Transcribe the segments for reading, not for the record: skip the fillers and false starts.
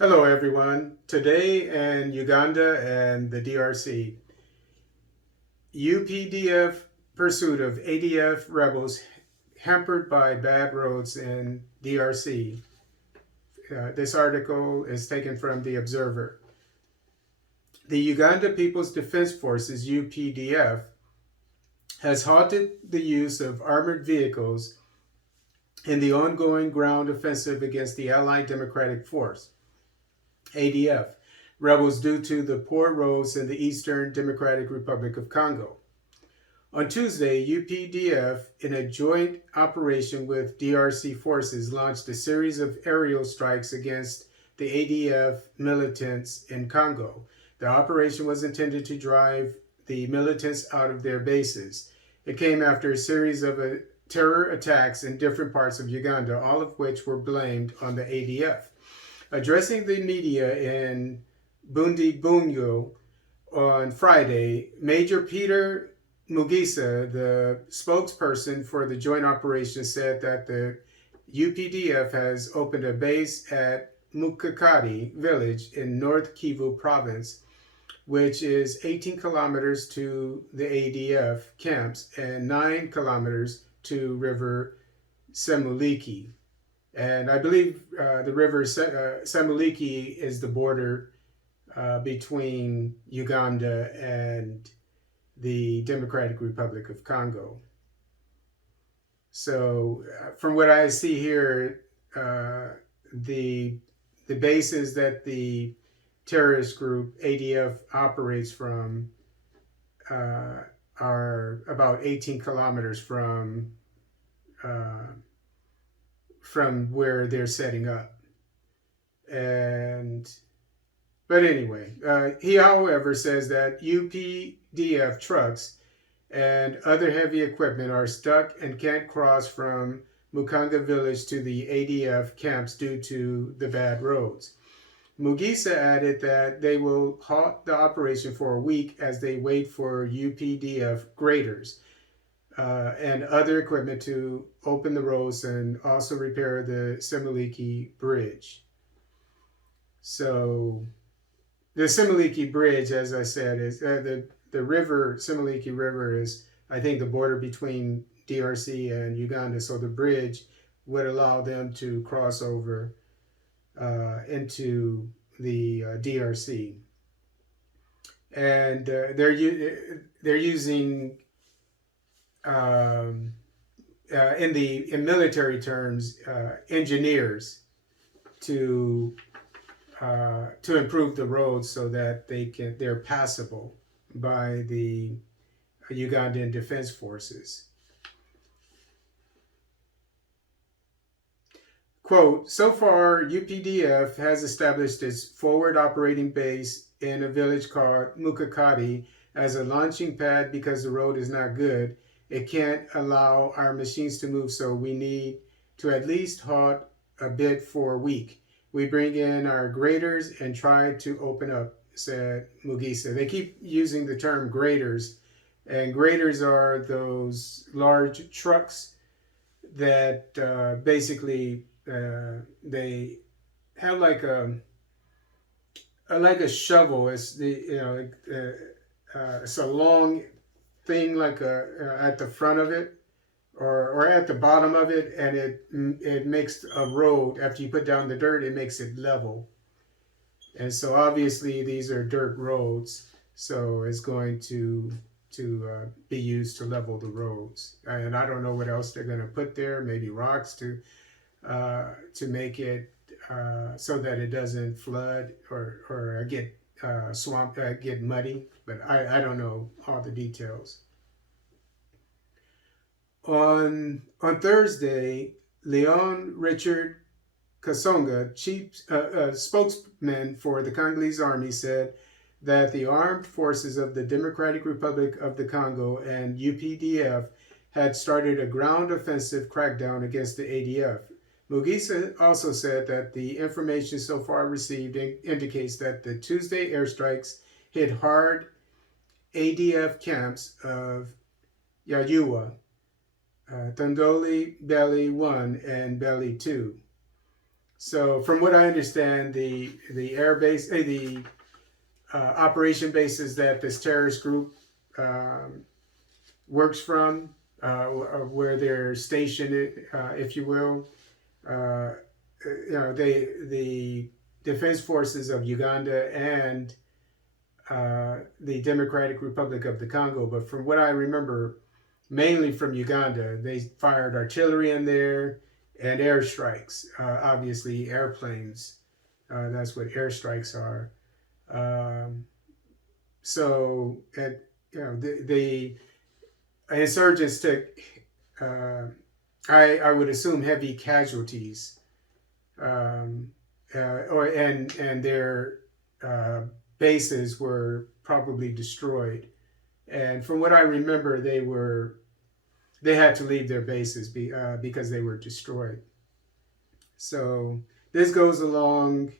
Hello, everyone. Today in Uganda and the DRC, UPDF pursuit of ADF rebels hampered by bad roads in DRC. This article is taken from The Observer. The Uganda People's Defense Forces, UPDF, has halted the use of armored vehicles in the ongoing ground offensive against the Allied Democratic Force, ADF, rebels due to the poor roads in the Eastern Democratic Republic of Congo. On Tuesday, UPDF, in a joint operation with DRC forces, launched a series of aerial strikes against the ADF militants in Congo. The operation was intended to drive the militants out of their bases. It came after a series of terror attacks in different parts of Uganda, all of which were blamed on the ADF. Addressing the media in Bundi Bunyo on Friday, Major Peter Mugisa, the spokesperson for the joint operation, said that the UPDF has opened a base at Mukakati village in North Kivu province, which is 18 kilometers to the ADF camps and 9 kilometers to River Semuliki. And I believe the river Semuliki is the border between Uganda and the Democratic Republic of Congo. So, from what I see here, the bases that the terrorist group ADF operates from are about 18 kilometers from where they're setting up. But anyway, he, however, says that UPDF trucks and other heavy equipment are stuck and can't cross from Mukanga village to the ADF camps due to the bad roads. Mugisa added that they will halt the operation for a week as they wait for UPDF graders and other equipment to open the roads and also repair the Semuliki Bridge. So the Semuliki Bridge, as I said, is the river, Semuliki River is, I think, the border between DRC and Uganda. So the bridge would allow them to cross over into the DRC. And they're using in military terms engineers to improve the roads so that they're passable by the Ugandan Defense Forces. Quote, so far, UPDF has established its forward operating base in a village called Mukakati as a launching pad because the road is not good. It can't allow our machines to move, so we need to at least halt a bit for a week. We bring in our graders and try to open up, said Mugisa. They keep using the term graders, and graders are those large trucks that basically they have like a shovel. It's it's a long thing like at the front of it or at the bottom of it, and it makes a road. After you put down the dirt, it makes it level. And so obviously these are dirt roads, so it's going to be used to level the roads. And I don't know what else they're going to put there. Maybe rocks to make it so that it doesn't flood or get swamp, get muddy. But I don't know all the details. On Thursday, Leon Richard Kasonga, chief spokesman for the Congolese army, said that the armed forces of the Democratic Republic of the Congo and UPDF had started a ground offensive crackdown against the ADF. Mugisa also said that the information so far received indicates that the Tuesday airstrikes hit hard ADF camps of Yayua, Tondoli Belly 1 and Belly 2. So from what I understand, the air base, the operation bases that this terrorist group works from, where they're stationed, if you will, uh, the defense forces of Uganda and the Democratic Republic of the Congo. But from what I remember, mainly from Uganda, they fired artillery in there and airstrikes. Obviously, airplanes. That's what airstrikes are. Um, so, the insurgents took, uh, I would assume, heavy casualties, um, and their uh, bases were probably destroyed. And from what I remember, they had to leave their bases because they were destroyed. So this goes along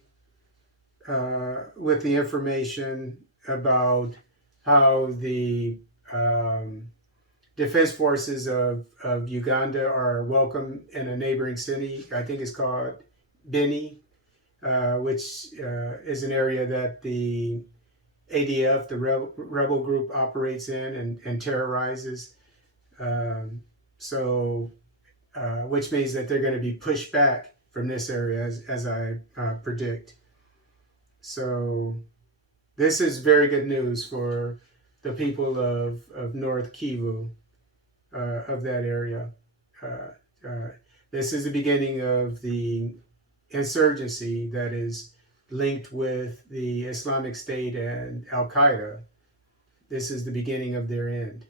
with the information about how the defense forces of Uganda are welcome in a neighboring city. I think it's called Beni, which is an area that the ADF, the rebel group, operates in and terrorizes. Um, so, which means that they're going to be pushed back from this area, as I predict. So, this is very good news for the people of North Kivu, of that area. This is the beginning of the insurgency that is linked with the Islamic State and Al Qaeda. This is the beginning of their end.